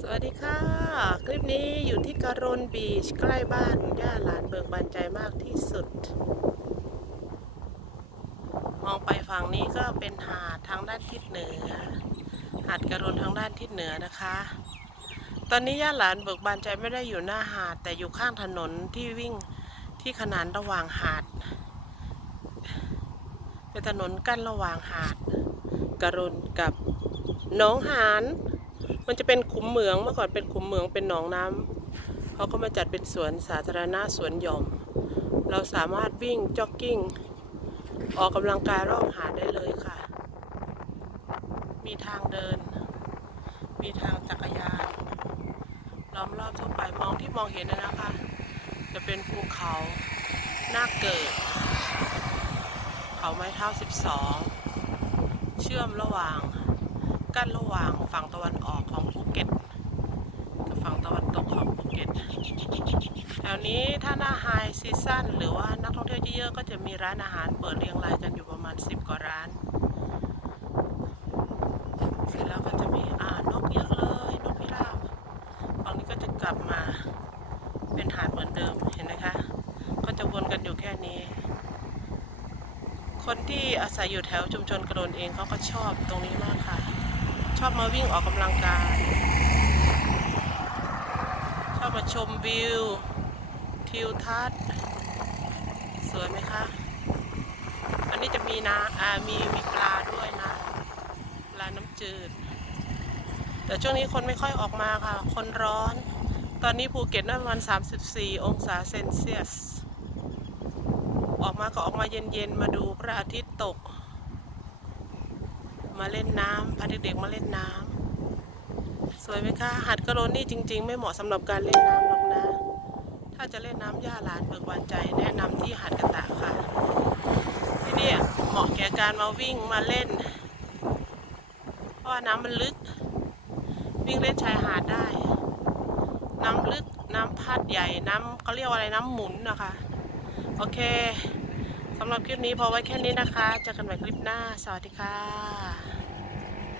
สวัสดีค่ะ คลิปนี้อยู่ที่การนบีชใกล้บ้านย่าหลานเบิกบานใจมากที่สุด มองไปฝั่งนี้ก็เป็นหาดทางด้านทิศเหนือ หาดการนทางด้านทิศเหนือนะคะ ตอนนี้ย่าหลานเบิกบานใจไม่ได้อยู่หน้าหาด แต่อยู่ข้างถนนที่วิ่งที่ขนานระหว่างหาด เป็นถนนกั้นระหว่างหาดการนกับหนองหาน มันจะเป็นขุมเหมืองเมื่อก่อนเป็นขุมเหมืองเป็นหนองน้ำเขาก็มาจัดเป็นสวนสาธารณะสวนหย่อม เราสามารถวิ่งจ็อกกิ้ง ออกกำลังกายรอบหาดได้เลยค่ะ มีทางเดิน มีทางจักรยานล้อมรอบทั่วไปมองที่มองเห็นนะนะคะ จะเป็นภูเขาหน้าเกิด เขาไม้เท้า 12 เชื่อมระหว่าง กั้นระหว่างฝั่งตะวันออกของภูเก็ตกับฝั่งตะวันตกของภูเก็ตแถวนี้ถ้าหน้าไฮซีซั่นหรือว่านักท่องเที่ยวเยอะๆก็จะมีร้านอาหารเปิดเรียงรายกันอยู่ประมาณ 10 กว่าร้าน เสร็จแล้วก็จะมีอ่านกเยอะเลยนกพิราบฝั่งนี้ก็จะกลับมาเป็นหาดเหมือนเดิมเห็นไหมคะ ก็จะวนกันอยู่แค่นี้คนที่อาศัยอยู่แถวชุมชนกระโดนเองเขาก็ชอบตรงนี้มากค่ะ อบมาวิ่งออกกำลังกาย ชอบมาชมวิว ทิวทัศน์ สวยไหมคะ อันนี้จะมีนาอ่ามีมีปลาด้วยนะ ปลาน้ำจืด แต่ช่วงนี้คนไม่ค่อยออกมาค่ะ คนร้อน ตอนนี้ภูเก็ตน่าประมาณ 34 องศาเซนเซียส ออกมาก็ออกมาเย็นๆ มาดูพระอาทิตย์ตก มาเล่นน้ำพาเด็กๆมาเล่นน้ำสวยไหมคะหาดกระโรนนี่จริง ๆ ไม่เหมาะสำหรับการเล่นน้ำหรอกนะ ถ้าจะเล่นน้ำย่าลานเบิกบานใจแนะนำที่หาดกระตะค่ะ ที่นี่เหมาะแก่การมาวิ่งมาเล่น เพราะน้ำมันลึก วิ่งเล่นชายหาดได้ น้ำลึกน้ำพัดใหญ่น้ำเขาเรียกว่าอะไรน้ำหมุนนะคะ โอเค สำหรับคลิปนี้พอไว้แค่นี้นะคะ เจอกันใหม่คลิปหน้า สวัสดีค่ะ